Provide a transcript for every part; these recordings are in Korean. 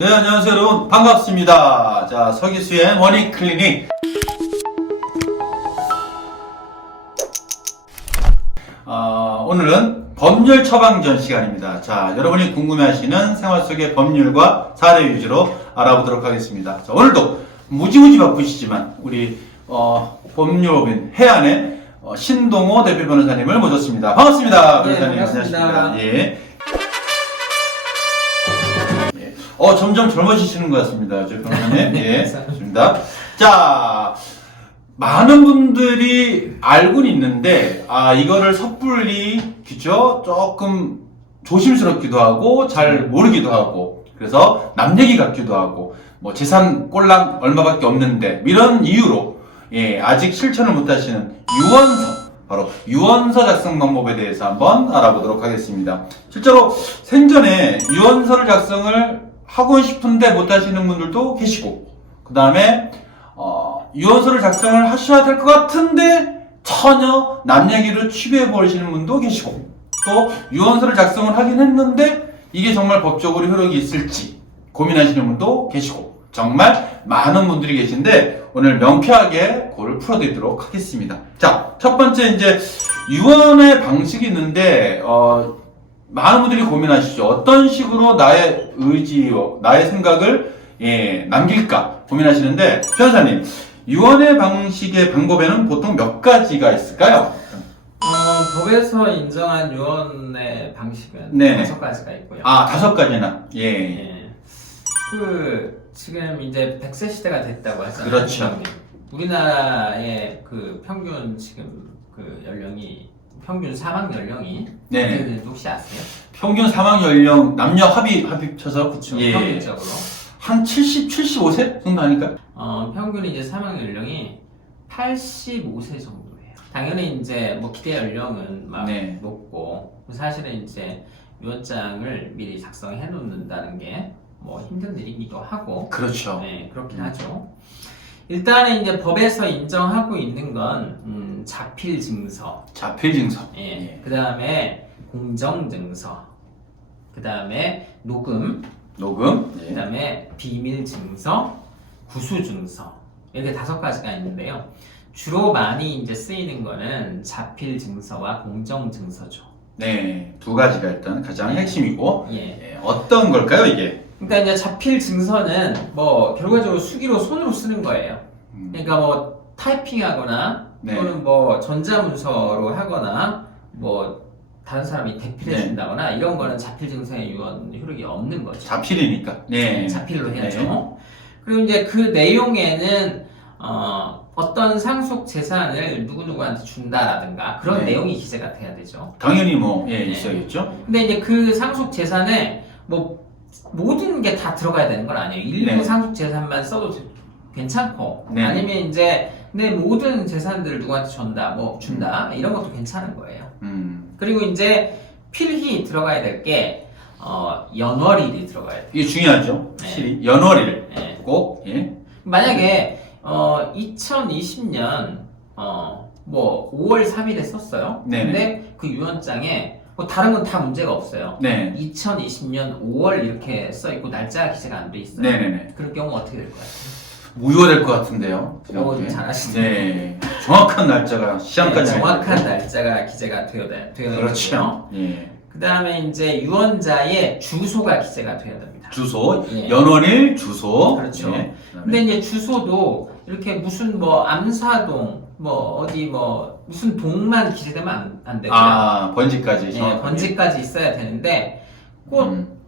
네, 안녕하세요, 여러분. 반갑습니다. 자, 서기수의 머니 클리닉. 오늘은 법률 처방전 시간입니다. 자, 여러분이 궁금해하시는 생활 속의 법률과 사례 위주로 알아보도록 하겠습니다. 자, 오늘도 무지무지 바쁘시지만 우리 법률법인 해안의 신동호 대표 변호사님을 모셨습니다. 반갑습니다, 변호사님. 네, 반갑습니다. 안녕하십니까? 예. 점점 젊어지시는 것 같습니다. 저 변호사님. 예, 좋습니다. 자, 많은 분들이 알고는 있는데, 이거를 섣불리, 그죠? 조금 조심스럽기도 하고, 잘 모르기도 하고, 그래서 남 얘기 같기도 하고, 뭐 재산 꼴랑 얼마밖에 없는데, 이런 이유로, 예, 아직 실천을 못 하시는 유언서, 바로 유언서 작성 방법에 대해서 한번 알아보도록 하겠습니다. 실제로 생전에 유언서를 작성을 하고 싶은데 못 하시는 분들도 계시고, 그 다음에 유언서를 작성을 하셔야 될 것 같은데 전혀 남 얘기를 취급해 버리시는 분도 계시고, 또 유언서를 작성을 하긴 했는데 이게 정말 법적으로 효력이 있을지 고민하시는 분도 계시고, 정말 많은 분들이 계신데 오늘 명쾌하게 그걸 풀어드리도록 하겠습니다. 자, 첫 번째 이제 유언의 방식이 있는데 많은 분들이 고민하시죠. 어떤 식으로 나의 의지와 나의 생각을 남길까 고민하시는데, 변호사님, 유언의 방법에는 보통 몇 가지가 있을까요? 법에서 인정한 유언의 방식은 네네. 5가지가 있고요. 5가지나. 예. 예. 지금 이제 100세 시대가 됐다고 하잖아요. 그렇죠. 우리나라의 그 평균 지금 그 연령이, 평균 사망 연령이 네. 어떻게 되는지 혹시 아세요? 평균 사망 연령 남녀 합쳐서 그렇죠. 예. 평균적으로. 한 70, 75세 정도 아닐까? 평균 이제 사망 연령이 85세 정도예요. 당연히 이제 뭐 기대 연령은 막 네. 높고, 사실은 이제 유언장을 미리 작성해 놓는다는 게 뭐 힘든 일이기도 하고, 그렇죠. 네, 그렇긴 하죠. 일단은 이제 법에서 인정하고 있는 건 자필 증서, 자필 증서. 예, 그 다음에 공정 증서, 그 다음에 녹음, 녹음. 그 다음에 비밀 증서, 구수 증서, 이렇게 5가지가 있는데요. 주로 많이 이제 쓰이는 거는 자필 증서와 공정 증서죠. 네, 2가지가 일단 가장 핵심이고, 예. 어떤 걸까요, 이게? 그러니까 이제 자필 증서는 뭐 결과적으로 수기로 손으로 쓰는 거예요. 그러니까 뭐 타이핑하거나 네. 또는 뭐 전자문서로 하거나 뭐 다른 사람이 대필해 네. 준다거나 이런 거는 자필 증서의 유언 효력이 없는 거죠. 자필이니까. 네. 자필로 해야죠. 네. 그리고 이제 그 내용에는 어떤 상속 재산을 누구누구한테 준다라든가 그런 네. 내용이 기재가 돼야 되죠. 당연히 뭐, 네. 있어야겠죠. 근데 이제 그 상속 재산에 뭐 모든 게 다 들어가야 되는 건 아니에요. 일부 네. 상속 재산만 써도 괜찮고, 네. 아니면 이제 내 모든 재산들을 누구한테 준다, 뭐 준다, 이런 것도 괜찮은 거예요. 그리고 이제 필히 들어가야 될 게 연월일이 들어가야 돼요. 이게 중요하죠. 네. 확실히. 연월일. 네. 꼭, 만약에 2020년 뭐 5월 3일에 썼어요. 네네. 근데 그 유언장에 뭐 다른 건 다 문제가 없어요. 네. 2020년 5월 이렇게 써 있고 날짜가 기재가 안 돼 있어요. 네네네. 그럴 경우 어떻게 될 것 같아요? 무효될 것 같은데요. 좀 잘하시네요. 네. 정확한 날짜가, 시간까지. 네, 정확한 날짜가 기재가 되어야 그렇죠. 예. 그 다음에 이제 유언자의 주소가 기재가 되어야 됩니다. 주소, 예. 연월일, 주소. 그렇죠. 예. 근데 이제 주소도 이렇게 무슨 뭐 암사동, 뭐 어디 뭐 무슨 동만 기재되면 안 되고요. 번지까지. 예, 번지까지 있어야 되는데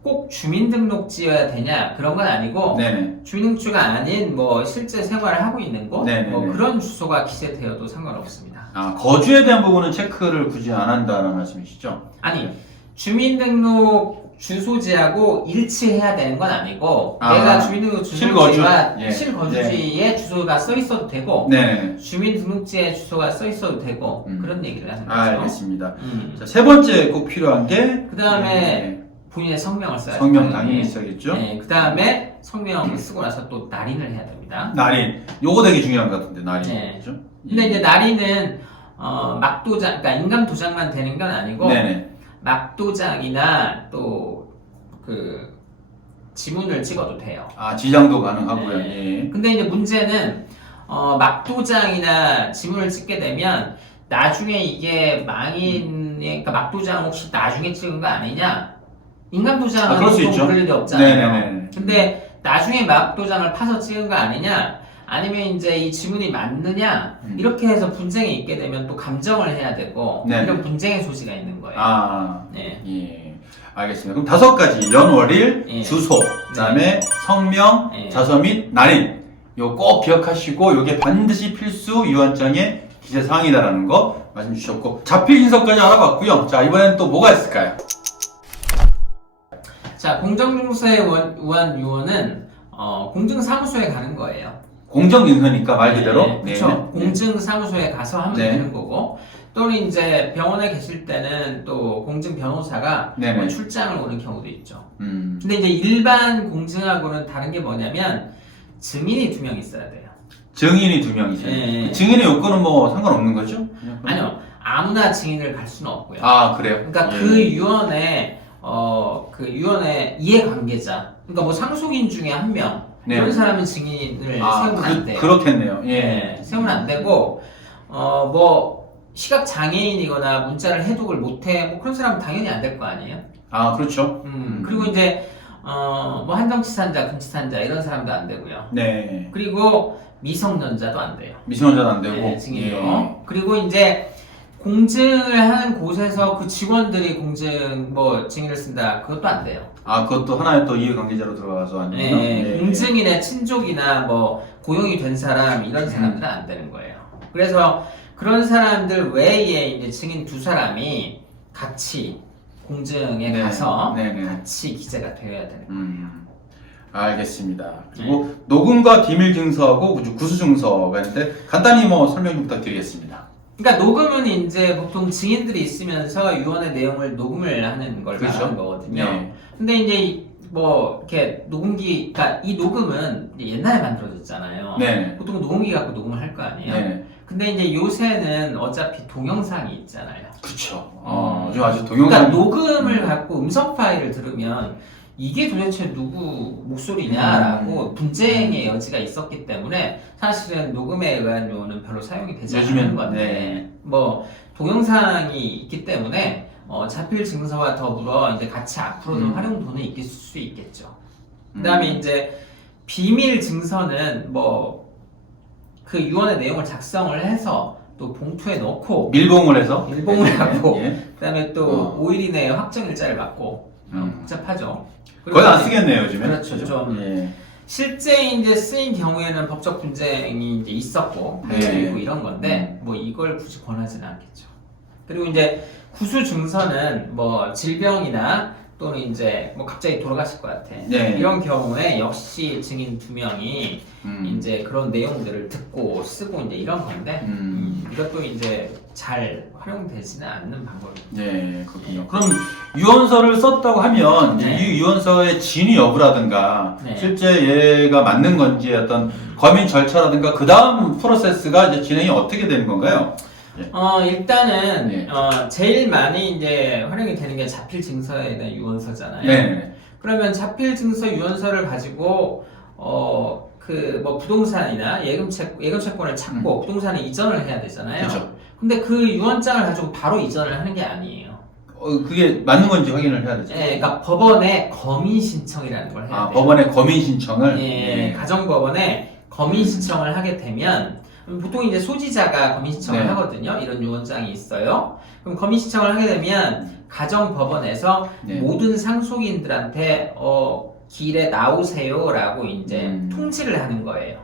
꼭 주민등록지여야 되냐 그런 건 아니고, 네네. 주민등록지가 아닌 뭐 실제 생활을 하고 있는 곳, 네네네. 뭐 그런 주소가 기재되어도 상관없습니다. 거주에 대한 부분은 체크를 굳이 안 한다는 말씀이시죠? 아니, 주민등록 주소지하고 일치해야 되는 건 아니고, 내가 주민등록 주소지와 예. 실거주지의 주소가 써 있어도 되고, 네. 주민등록지의 주소가 써 있어도 되고, 그런 얘기를 하는 거죠. 알겠습니다. 자, 3번째 꼭 필요한 게, 그 다음에 본인의 성명을 써야죠. 성명 당연히 있어야겠죠? 네, 그 다음에 성명을 쓰고 나서 또 날인을 해야 됩니다. 날인. 요거 되게 중요한 것 같은데, 날인. 네. 그죠? 근데 이제 날인은 막도장, 그러니까 인감 도장만 되는 건 아니고, 네네. 막도장이나 또 그 지문을 찍어도 돼요. 아, 지장도 가능하고요. 네. 예. 근데 이제 문제는 막도장이나 지문을 찍게 되면 나중에 이게 그러니까 막도장 혹시 나중에 찍은 거 아니냐? 인간 도장은 그럴 수 보통 있죠. 그럴 일이 없잖아요. 네네네. 근데 나중에 막도장을 파서 찍은 거 아니냐? 아니면 이제 이 지문이 맞느냐? 이렇게 해서 분쟁이 있게 되면 또 감정을 해야 되고 네네. 이런 분쟁의 소지가 있는 거예요. 아, 네. 예. 알겠습니다. 그럼 5가지 연월일, 예. 주소, 그다음에 성명, 예. 자서 및 날인. 요 꼭 기억하시고 요게 반드시 필수 유언장의 기재 사항이다라는 거 말씀 주셨고 자필 인서까지 알아봤고요. 자, 이번엔 또 뭐가 있을까요? 자, 공정증서의 우한 유언은 공증사무소에 가는 거예요. 공정인서니까 말 그대로. 네, 그렇죠. 공증사무소에 가서 하면 네. 되는 거고 또는 이제 병원에 계실 때는 또 공증 변호사가 네네. 뭐 출장을 오는 경우도 있죠. 음. 근데 이제 일반 공증하고는 다른 게 뭐냐면 증인이 2명 있어야 돼요. 증인이 2명이세요. 네. 증인의 요건은 뭐 상관없는 거죠? 아니요, 아무나 증인을 갈 수는 없고요. 아, 그래요? 그러니까 예. 그 유언의 이해관계자, 그러니까 뭐 상속인 중에 한 명, 네. 이런 사람은 증인을 세우면 안 돼요. 그렇겠네요. 예. 네, 세우면 안 되고, 뭐 시각 장애인이거나 문자를 해독을 못해, 뭐 그런 사람은 당연히 안 될 거 아니에요. 아, 그렇죠. 그리고 이제 뭐 한정치산자, 근치산자 이런 사람도 안 되고요. 네. 그리고 미성년자도 안 돼요. 미성년자도 안 되고. 네, 증인으로. 예. 그리고 이제 공증을 하는 곳에서 그 직원들이 공증 뭐 증인을 쓴다, 그것도 안 돼요. 아, 그것도 하나의 또 이해관계자로 들어가서 아니면 네, 공증인의 친족이나 뭐 고용이 된 사람 이런 사람들은 안 되는 거예요. 그래서 그런 사람들 외에 이제 증인 2사람이 같이 공증에 네, 가서 네네. 같이 기재가 되어야 되는 거예요. 알겠습니다. 그리고 녹음과 기밀 증서하고 구수 증서가 있는데 간단히 뭐 설명 좀 부탁드리겠습니다. 그러니까 녹음은 이제 보통 증인들이 있으면서 유언의 내용을 녹음을 하는 걸 그렇죠. 말하는 거거든요. 네. 근데 이제 뭐 이렇게 녹음기, 그러니까 이 녹음은 이제 옛날에 만들어졌잖아요. 네. 보통 녹음기 갖고 녹음을 할 거 아니에요. 네. 근데 이제 요새는 어차피 동영상이 있잖아요. 그렇죠. 요즘 아주 동영상. 그러니까 녹음을 갖고 음성 파일을 들으면 이게 도대체 누구 목소리냐라고 분쟁의 여지가 있었기 때문에 사실은 녹음에 의한 요원은 별로 사용이 되지 않는 요즘엔, 건데 네. 뭐 동영상이 있기 때문에 자필 증서와 더불어 이제 같이 앞으로도 활용도는 있을 수 있겠죠. 그다음에 이제 비밀 증서는 뭐 그 유언의 내용을 작성을 해서 또 봉투에 넣고 밀봉을 해서 밀봉을 하고 예. 그다음에 또 5일 이내에 확정일자를 맞고 복잡하죠. 거의 안 이제 쓰겠네요 요즘에. 그렇죠. 그죠? 좀 예. 실제 이제 쓰인 경우에는 법적 분쟁이 이제 있었고 판결이고 이런 건데 뭐 이걸 굳이 권하지는 않겠죠. 그리고 이제 구수 증서는 뭐 질병이나 또는 이제 뭐 갑자기 돌아가실 것 같아. 네. 이런 경우에 역시 증인 2명이 이제 그런 내용들을 듣고 쓰고 이제 이런 건데 이것도 이제 잘 활용되지는 않는 방법이죠. 네, 그렇군요. 그럼 유언서를 썼다고 하면 네. 이 유언서의 진위 여부라든가 네. 실제 얘가 맞는 건지 어떤 검인 절차라든가 그 다음 프로세스가 이제 진행이 어떻게 되는 건가요? 일단은 네. 제일 많이 이제 활용이 되는 게 자필 증서에 대한 유언서잖아요. 네. 그러면 자필 증서 유언서를 가지고 그 뭐 부동산이나 예금채권을 찾고 부동산에 이전을 해야 되잖아요. 그렇죠. 근데 그 유언장을 가지고 바로 이전을 하는 게 아니에요. 그게 맞는 건지 확인을 해야 되죠. 네, 그러니까 법원에 검인 신청이라는 걸 해야 돼요. 법원에 검인 신청을. 예, 가정법원에 검인 신청을 하게 되면 보통 이제 소지자가 검인 신청을 네. 하거든요. 이런 유언장이 있어요. 그럼 검인 신청을 하게 되면 가정법원에서 네. 모든 상속인들한테 길에 나오세요라고 이제 통지를 하는 거예요.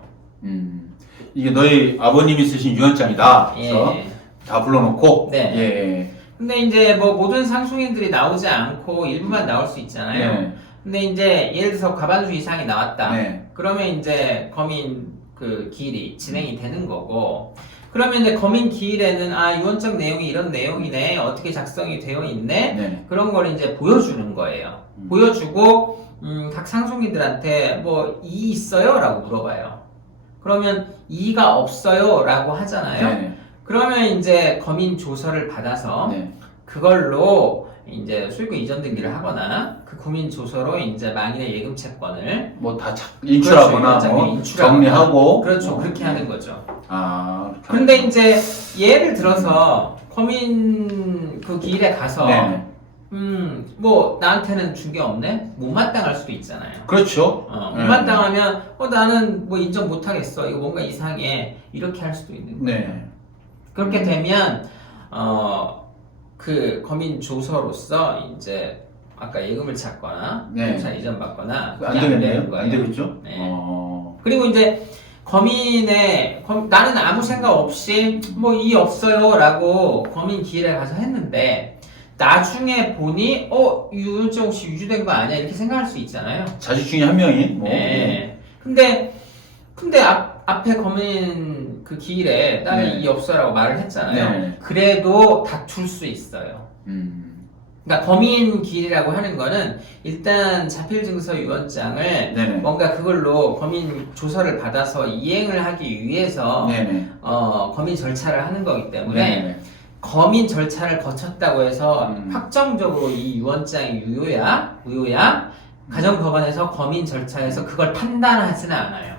이게 너희 아버님이 쓰신 유언장이다. 그래서 예. 다 불러놓고. 네. 예. 근데 이제 뭐 모든 상속인들이 나오지 않고 일부만 나올 수 있잖아요. 네. 근데 이제 예를 들어서 과반수 이상이 나왔다. 네. 그러면 이제 검인 그 기일이 진행이 되는 거고. 그러면 이제 검인 기일에는 유언장 내용이 이런 내용이네. 어떻게 작성이 되어 있네. 네. 그런 걸 이제 보여주는 거예요. 보여주고 각 상속인들한테 뭐 이의 있어요? 라고 물어봐요. 그러면 이의가 없어요? 라고 하잖아요. 네. 그러면 이제 검인 조서를 받아서 네. 그걸로 이제 소유권 이전 등기를 하거나 그 고민 조서로 이제 망인의 예금 채권을 뭐 다 인출하거나 그렇죠, 뭐 인출하거나. 정리하고 그렇죠. 그렇게 하는 거죠. 아 그런데 이제 예를 들어서 거민 그 기일에 가서 네. 뭐 나한테는 준 게 없네? 못마땅할 수도 있잖아요. 그렇죠. 못마땅하면 나는 뭐 인정 못하겠어. 이거 뭔가 이상해. 이렇게 할 수도 있는 거예요. 네. 그렇게 되면 그 거민 조서로서 이제 아까 예금을 찾거나 네. 부동산 이전 받거나 안 그게 안 되는 되겠네요. 거예요. 안 되겠죠. 네. 그리고 이제 나는 아무 생각 없이 뭐 이 없어요라고 거민 기일에 가서 했는데 나중에 보니 유언장 혹시 유주된 거 아니야 이렇게 생각할 수 있잖아요. 자식 중에 한 명이 뭐 네. 근데 앞에 거민 그 기일에 나는 네. 이 없어라고 말을 했잖아요. 네. 그래도 다툴 수 있어요. 그러니까 거민 기일이라고 하는 거는 일단 자필증서 유언장을 네네. 뭔가 그걸로 거민 조서를 받아서 이행을 하기 위해서 네네. 거민 절차를 하는 거기 때문에 네네. 거민 절차를 거쳤다고 해서 확정적으로 이 유언장이 유효야 무효야 가정법원에서 거민 절차에서 그걸 판단하지는 않아요.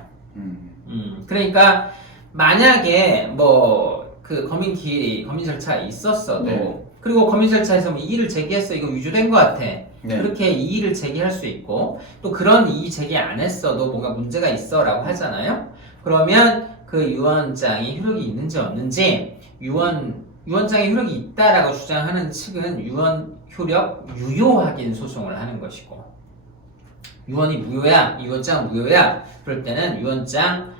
그러니까 만약에 뭐 그 거민 절차가 있었어도 네. 그리고 거민 절차에서 뭐 이의를 제기했어 이거 위조된 것 같아. 네. 그렇게 이의를 제기할 수 있고 또 그런 이의 제기 안 했어도 뭔가 문제가 있어라고 하잖아요. 그러면 그 유언장이 효력이 있는지 없는지 유언장이 효력이 있다라고 주장하는 측은 유언 효력 유효 확인 소송을 하는 것이고 유언이 무효야, 유언장 무효야 그럴 때는 유언장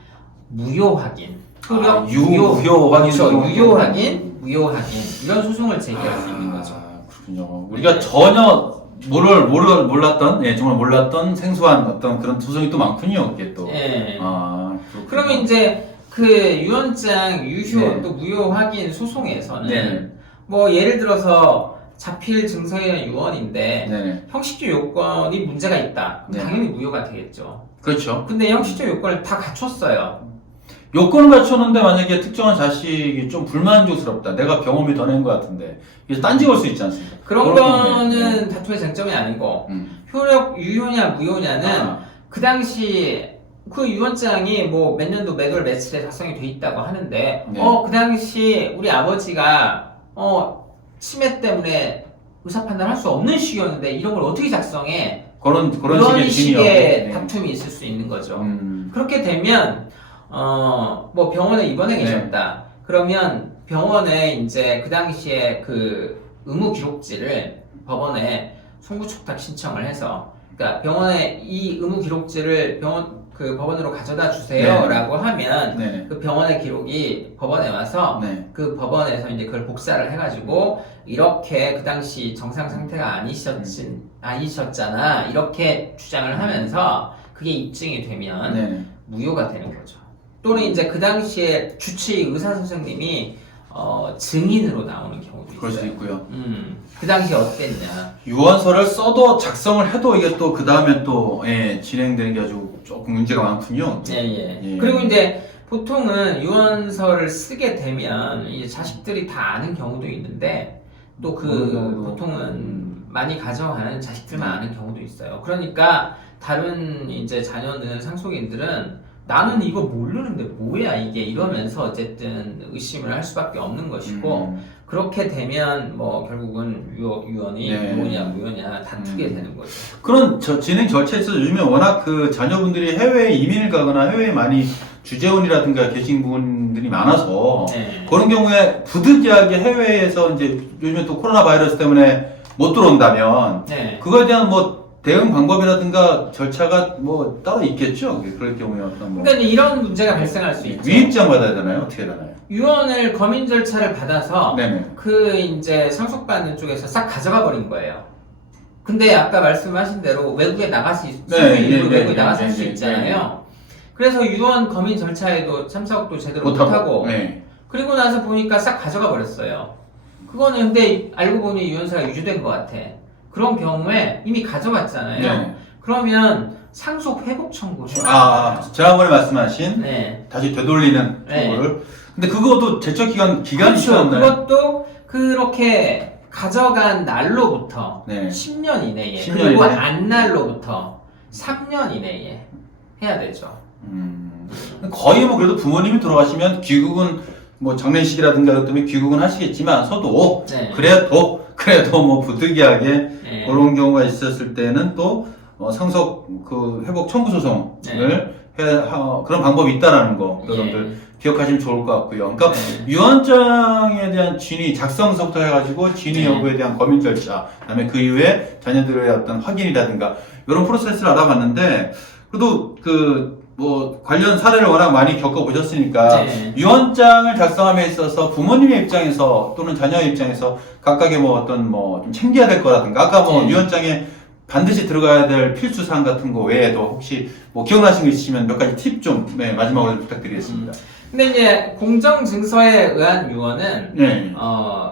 무효 확인 효력 유효 확인 그렇죠. 유효 확인, 무효 확인 이런 소송을 제기할 수 있는 거죠. 그렇군요. 우리가 전혀 몰랐던, 정말 몰랐던 생소한 어떤 그런 소송이 또 많군요. 그게 또. 예. 그렇군요. 그러면 이제 그 유언장 유효 네. 또 무효 확인 소송에서는 네. 뭐 예를 들어서 자필 증서의 유언인데 네. 형식적 요건이 문제가 있다. 네. 당연히 무효가 되겠죠. 그렇죠. 근데 형식적 요건을 다 갖췄어요. 요건을 갖췄는데 만약에 특정한 자식이 좀 불만족스럽다. 내가 경험이 더 낸 것 같은데. 이게 딴지 걸 수 있지 않습니까? 그런 경우에. 거는 다툼의 쟁점이 아니고 효력 유효냐 무효냐는 그 당시 그 유언장이 뭐 몇 년도 몇 월 며칠에 작성이 돼 있다고 하는데 네. 그 당시 우리 아버지가 치매 때문에 의사 판단할 수 없는 시기였는데 이런 걸 어떻게 작성해? 그런 식의 진위하고. 다툼이 있을 수 있는 거죠. 네. 그렇게 되면 뭐 병원에 입원해 네. 계셨다. 그러면 병원에 이제 그 당시에 그 의무 기록지를 법원에 송구촉탁 신청을 해서 그러니까 병원에 이 의무 기록지를 법원으로 가져다 주세요라고 하면 네. 그 병원의 기록이 법원에 와서 네. 그 법원에서 이제 그걸 복사를 해가지고 이렇게 그 당시 정상 상태가 아니셨잖아 이렇게 주장을 하면서 그게 입증이 되면 네. 무효가 되는 거죠. 또는 이제 그 당시에 주치의 의사 선생님이 증인으로 나오는 경우도 있어요. 그럴 수 있고요. 그 당시 어땠냐? 유언서를 써도 작성을 해도 이게 또 그 다음에 또 진행되는 게 아주 조금 문제가 많군요. 예. 그리고 이제 보통은 유언서를 쓰게 되면 이제 자식들이 다 아는 경우도 있는데 또 보통은 많이 가져가는 자식들만 아는 경우도 있어요. 그러니까 다른 이제 자녀는 상속인들은 나는 이거 모르는데 뭐야 이게 이러면서 어쨌든 의심을 할 수밖에 없는 것이고 그렇게 되면 뭐 결국은 유언이 무효냐 무효냐 다투게 되는 거죠. 그런 진행 절차에 있어서 요즘에 워낙 그 자녀분들이 해외에 이민을 가거나 해외에 많이 주재원이라든가 계신 분들이 많아서 그런 경우에 부득이하게 해외에서 이제 요즘에 또 코로나 바이러스 때문에 못 들어온다면 그거에 대한 뭐 대응 방법이라든가 절차가 뭐 따로 있겠죠. 그럴 경우에 어떤 뭐 그러니까 이런 문제가 발생할 수 있죠. 위입장 받아야 되나요? 어떻게 해야 되나요? 유언을 거민 절차를 받아서 네네. 그 이제 상속받는 쪽에서 싹 가져가 버린 거예요. 근데 아까 말씀하신 대로 외국에 나가서 외국에 나가서 할 수 있잖아요. 그래서 유언 거민 절차에도 참석도 제대로 못하고 그리고 나서 보니까 싹 가져가 버렸어요. 그거는 근데 알고 보니 유언서가 유주된 것 같아. 그런 경우에 이미 가져갔잖아요. 그러면 상속 회복 청구를 지난번에 말씀하신 다시 되돌리는 네. 청구를 근데 그것도 제척 기간이 그렇죠. 있었나요? 그것도 그렇게 가져간 날로부터 네. 10년 이내에 10년 그리고 이내? 안 날로부터 3년 이내에 해야 되죠. 거의 뭐 그래도 부모님이 돌아가시면 귀국은 뭐 장례식이라든가 이것 때문에 귀국은 하시겠지만서도 네. 그래도 뭐 부득이하게 네. 그런 경우가 있었을 때는 또 상속 그 회복 청구 소송을 그런 방법이 있다라는 거 여러분들 기억하시면 좋을 것 같고요. 그러니까 유언장에 대한 진위 작성서부터 해가지고 진위 여부에 대한 검인 절차, 그다음에 그 이후에 자녀들의 어떤 확인이라든가 이런 프로세스를 알아봤는데 그래도 뭐 관련 사례를 워낙 많이 겪어보셨으니까 유언장을 작성함에 있어서 부모님의 입장에서 또는 자녀의 입장에서 각각의 뭐 어떤 뭐 좀 챙겨야 될 거라든가 아까 뭐 유언장에 반드시 들어가야 될 필수 사항 같은 거 외에도 혹시 뭐 기억나시는 거 있으시면 몇 가지 팁 좀 마지막으로 부탁드리겠습니다. 근데 이제 공정 증서에 의한 유언은 네.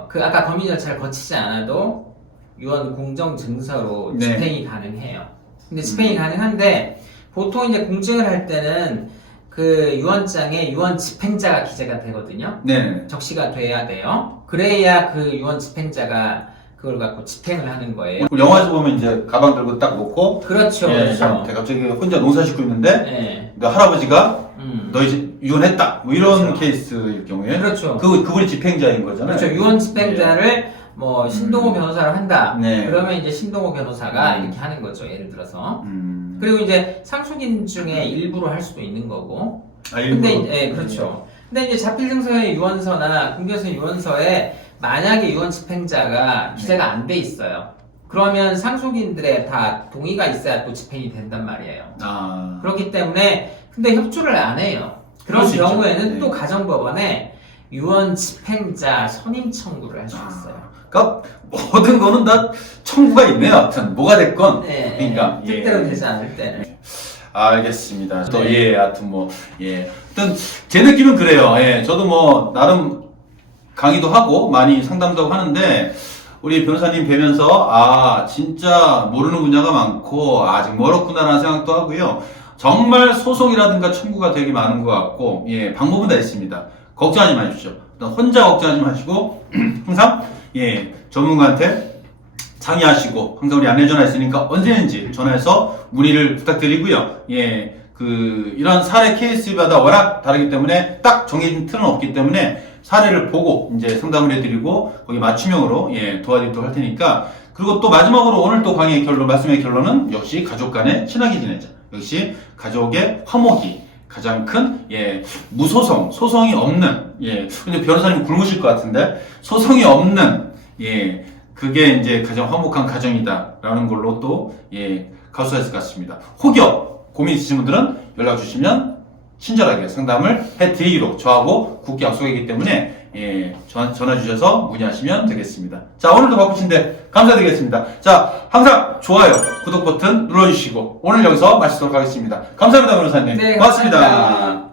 그 아까 검인 절차를 거치지 않아도 유언 공정 증서로 네. 집행이 가능해요. 근데 집행이 가능한데 보통 이제 공증을 할 때는 그 유언장에 유언 집행자가 기재가 되거든요. 네. 적시가 돼야 돼요. 그래야 그 유언 집행자가 그걸 갖고 집행을 하는 거예요. 영화에서 보면 이제 가방 들고 딱 놓고 그렇죠. 예, 그렇죠. 갑자기 혼자 농사 짓고 있는데 네. 그 할아버지가 음. 너 이제 유언했다 뭐 이런 그렇죠. 케이스일 경우에 그렇죠. 그분이 집행자인 거잖아요. 그렇죠. 유언 집행자를 뭐 신동호 변호사를 한다. 네. 그러면 이제 신동호 변호사가 이렇게 하는 거죠. 예를 들어서. 그리고 이제 상속인 중에 일부로 할 수도 있는 거고. 근데 그렇죠. 근데 이제 자필증서의 유언서나 공개서 유언서에 만약에 유언 집행자가 기재가 안 돼 있어요. 그러면 상속인들의 다 동의가 있어야 또 집행이 된단 말이에요. 그렇기 때문에 근데 협조를 안 해요. 그런 경우에는 또 가정법원에 유언 집행자 선임 청구를 할 수 있어요. 그러니까 모든 거는 다 청구가 있네요. 하여튼 뭐가 됐건. 네, 그러니까 뜻대로 되지 않을 때는. 알겠습니다. 또 하여튼 하여튼 제 느낌은 그래요. 저도 뭐 나름 강의도 하고 많이 상담도 하는데 우리 변호사님 뵈면서 진짜 모르는 분야가 많고 아직 멀었구나라는 생각도 하고요. 정말 소송이라든가 청구가 되게 많은 것 같고 방법은 다 있습니다. 걱정하지 마십시오. 혼자 걱정하지 마시고 항상 전문가한테 상의하시고 항상 우리 안내 전화 있으니까 언제든지 전화해서 문의를 부탁드리고요. 이런 사례 케이스마다 워낙 다르기 때문에 딱 정해진 틀은 없기 때문에 사례를 보고 이제 상담을 해드리고 거기 맞춤형으로 도와드리도록 할 테니까 그리고 또 마지막으로 오늘 또 강의의 결론, 말씀의 결론은 역시 가족 간에 친하게 지내자. 역시 가족의 화목이 가장 큰 무소송, 소송이 없는 근데 변호사님 굶으실 것 같은데 소송이 없는 그게 이제 가장 화목한 가정이다라는 걸로 또 갈 수 있을 것 같습니다. 혹여 고민 있으신 분들은 연락 주시면 친절하게 상담을 해드리기로 저하고 굳게 약속이기 때문에 전화 주셔서 문의하시면 되겠습니다. 자, 오늘도 바쁘신데 감사드리겠습니다. 자, 항상 좋아요, 구독 버튼 눌러주시고 오늘 여기서 마치도록 하겠습니다. 감사합니다, 변호사님. 네, 고맙습니다. 감사합니다.